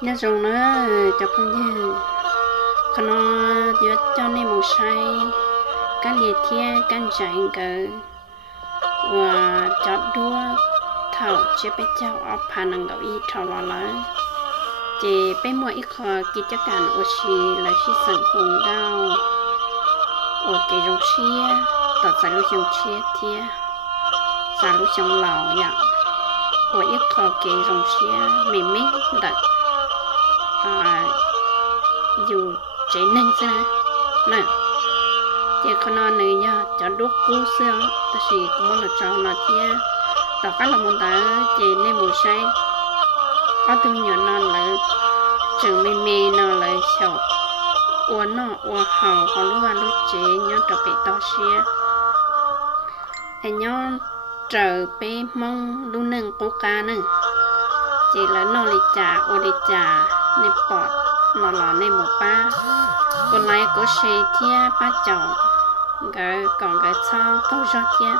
nhớ dùng nữa cho con như con nó nhớ cho nên một say cái liệt thiên cái chạy cờ và cho đua thầu chỉ biết cho ở phản năng gặp ý thầu lo lỡ chỉ biết mua ít khó kỹ cho cảnh ở xì là xì sẵn hùng đau ở cái rong xia tỏ ra lúc xong chia thia ra lúc xong lò vậy ở ít khó cái rong xia mình mình đợi à dù chế nên thế này nè thì con nó này nhá cho đốt cú xưa ta chỉ cũng muốn là cho nó thì tao cái là muốn ta chỉ nên một say. Có tụi mình nhỏ nó là chừng mê mê, nó là sầu. Uốn nó uốn hào họ lúc luôn chế nhớ trở bị to xía anh nhớ trở bé mong luôn nâng cố ca nữa chỉ là nó đi trả ô đi trả nè bỏ nó lò nè một ba. Còn lại có xe tia ba chồng cái còn cái sau tôi cho tia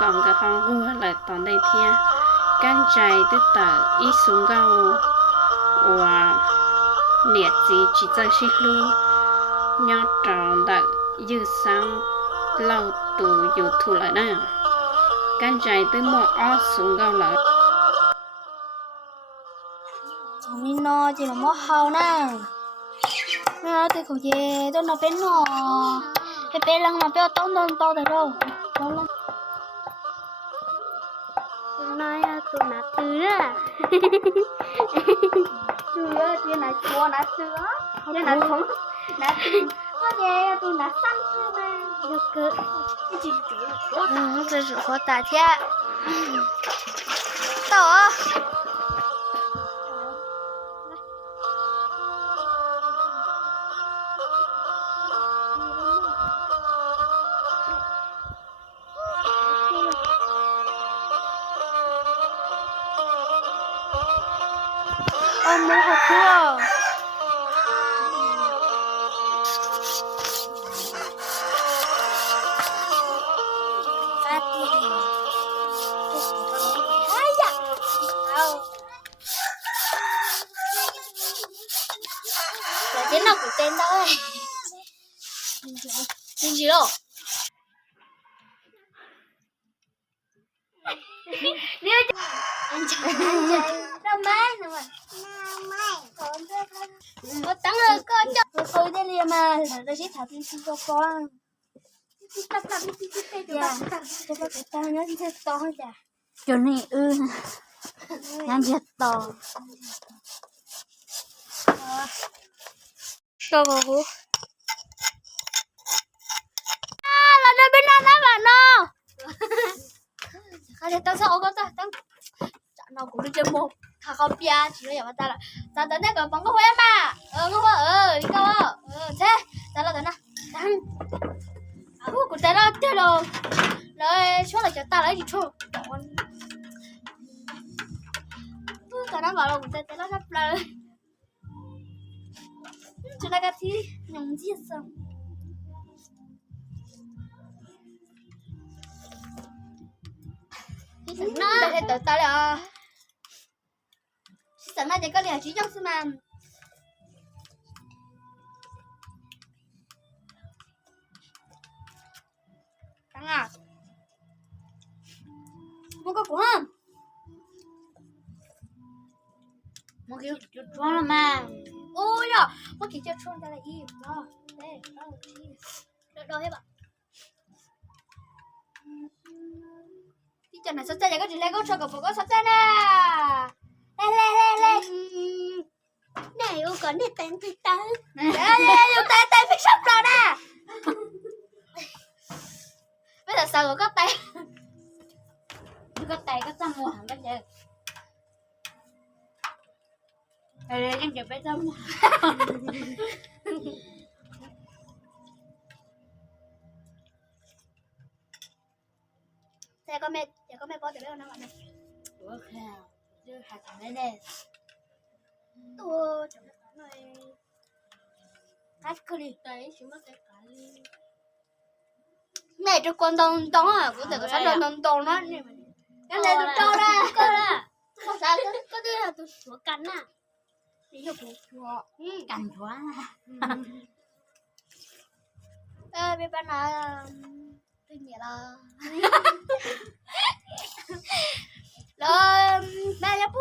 còn cái hòn gua lại toàn đây tia can chạy từ tờ ít xuống gâu và liệt gì chỉ cho xí lu. Nhớ tròn đợi dư sang lâu tù dù thu lại nè can chạy từ mua ó xuống gâu lại nó chỉ là mó hao nè nó tôi không chê tôi nó bé nó cái bé lăng mà bé to to to thật đâu. To lắm. Nói tôi nà tứ à. Tứ tôi nà chua nà tứ. Tôi nà chua nà có gì tôi nát xăm chứ mà. Được cơ. Chỉ chỉ có ta chỉ có ta chứ. Tao 너무 좋고요. thế nào cũng tên đâu ấy Nhìn gì đâu Anh chơi, anh chơi nữa mà. Có tăng rồi có cho. Tôi tôi đây liền mà. Tôi sẽ thảo tin xin cho con. Dạ. To to dạ. Này ư. Nhắn chết to. Sao mà hú À là nơi bên nào đó bạn nó. Khai tao sao có tao tao Chọn nào cũng đi chơi một Thà không bia chỉ là bảo ta là Ta tới đây còn bóng có em mà Ờ không có ờ đi đâu Ờ thế Ta là tới nào Đang À của ta là thế rồi Rồi số là cho ta lấy gì thôi Cả nó bảo là của ta ta nó sắp lời Chúng ta gặp thì nhung gì sao nó đây tự ta là sợ nó chỉ có điều chỉ trong mà Tăng à? Mua có của không? Mua kiểu chút chút là mà. Ôi da Mua kiểu chút chút là y Đó Đây Đó Được đâu hết bạn. Đi chân này sắp ra có gì lên có cho cậu phụ có sắp ra nè lên lên lên lên này ô còn để tên tôi lên lên dùng tay tay phải sắp rồi nè bây giờ sao có tay có tay có tâm mua bây giờ. Đây đây em chụp bây giờ thế có mẹ thế có mẹ có thể biết nó gọi này Ủa khao Chứ hạt thằng này tôi chẳng biết nói Cách cứ đi. Tới chúng nó sẽ cả đi Này cho con đông đông à? Cũng thể có sát đông đông đông đó Cái này tôi cho ra cơ là không sao có thứ là tôi sửa cắn à? Đi cho bố chùa. Ừ. cành quá Ê, biết bạn là tôi nhớ là rồi ba ya bu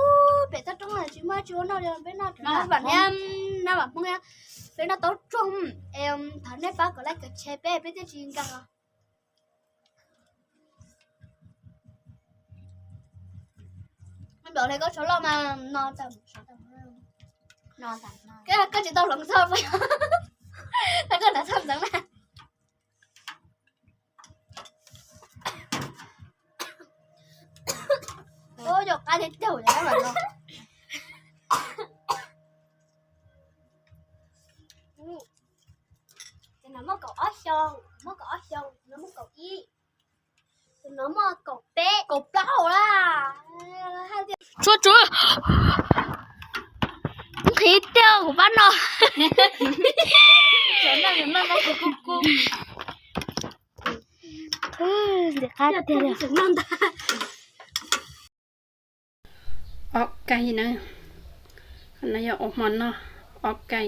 bé ta trong là chỉ mà chúa nó là bé nó nó bạn em nó bạn không em bé nó tốt trong em thằng này ba có lại cái chế bé bé cái chuyện cả biểu này có số lo mà nó tầm số tầm cái cái chị tao lồng sao vậy. Cái cái đã thầm thằng này ôi giờ cái thì tiểu nhá mà nó nó mà cậu ớt sông nó cậu ớt nó mà cậu y nó mà cậu bé cục đau 啦 hai cái chúa chúa. Thịt tiêu của bạn nó. Chỗ nào nó cậu để tiêu là non ta ออกไก่นะขณะยาออกมันเนาะออกไก่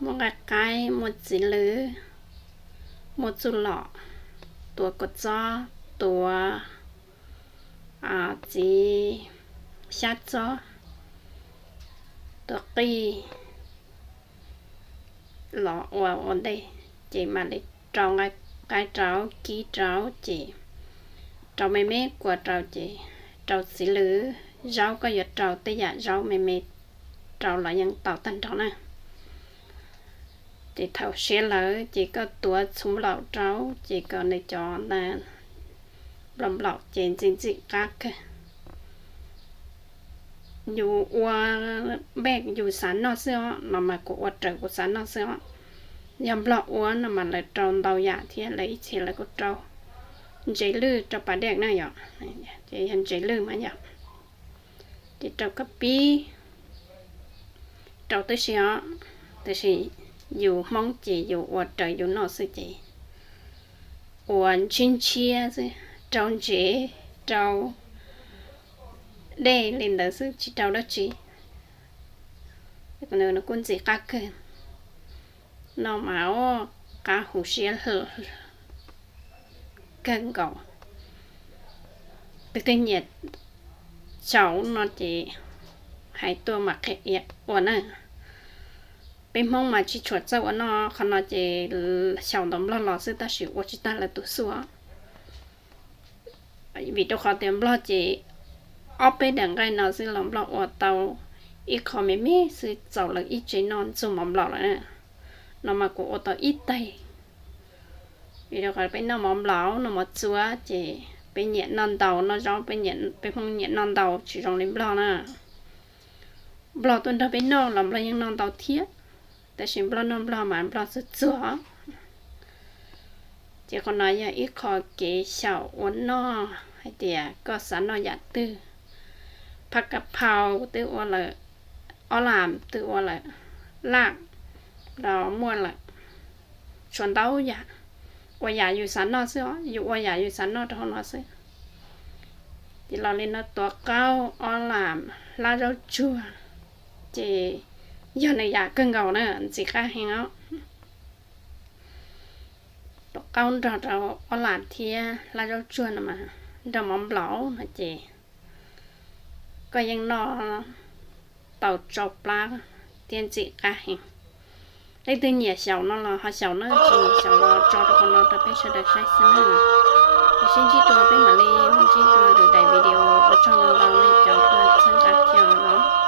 หมดไก่หมดสีเหลือหมดสุหล่อตัวกดจ้อตัวอ่าจีชัดจ้อตัวกีหล่อว่าวันเดจีมาเลยจองไอ้ไก่เจ้ากี้เจ้าจีเจ้าไม่เมฆกว่าเจ้าจี trâu xí lứ rau có giật trâu tới dạ rau mềm mềm trâu là những tàu tân trâu nè chỉ thầu xe lỡ chỉ có tua súng lậu trâu chỉ có này cho là lòng lậu trên trên dị các dù qua bẹt dù sẵn nó xưa mà mà của trời của sẵn nó xưa nhầm lọ uống là mà lại trâu đầu dạ thì lấy chỉ là của trâu chế lư cho bà đẹp này nhở chị hình giấy lư mà nhở? Thì trâu copy pi trâu tới xíu tới xí dù mong chị, dù ở trời, dù nó sư chị. Uốn chín chia chứ trâu chế trâu đây lên đó sư chị, trâu đó chị. Còn nó cũng gì khác hơn. Nó máu cá hủ xía hở cân cầu từ cái nhiệt cháu nó chỉ hai tua mặc hệ nhiệt của nó bên mong mà chỉ chuột cho nó còn nó chỉ cháu đóng lo lo sự ta chịu của chỉ ta là tụ xua vì tôi khó tiền lo chỉ ở bên đằng cái nó sẽ làm lo ở tàu ít khó mấy mấy sự giàu là ít chế non dùng mắm lọ nữa nó mà của tàu ít tay vì đó phải nó mỏng lão nó một chúa chỉ bên nhẹ non đầu nó giống bên nhẹ bên không nhẹ non đầu chỉ trong đến blo nè blo tuần đó bên nó làm là những non đầu thiết แต่ฉันบลอนบลอมันบลอสุดจัวเจ้าคนน้อยอย่าอีกคอเกเฉาอ้วนนอให้เดียก็สันนออยากตื้อผักกะเพราตื้ออ้วนเลยออลามตื้ออ้วนเลยลากเราม้วนเลยชวนเต้าอยาก qua nhàอยู่สันนอซื้ออยู่ว่าnhàอยู่สันนอทอนอซื้อที่เราเล่นนอตัวเก้าออนลามลาเราจัวเจย้อนในอยากเกินเก่าเนอะสิค่าแหงเอาตัวเก้า lấy từ nhà sầu nó là họ sầu nó chỉ sầu là cho được con nó tập biết sơ được sai xin nó thì xin chỉ tôi biết mà lấy chỉ tôi từ đại video ở trong lâu lâu lấy cháu tôi sang cả kiểu nó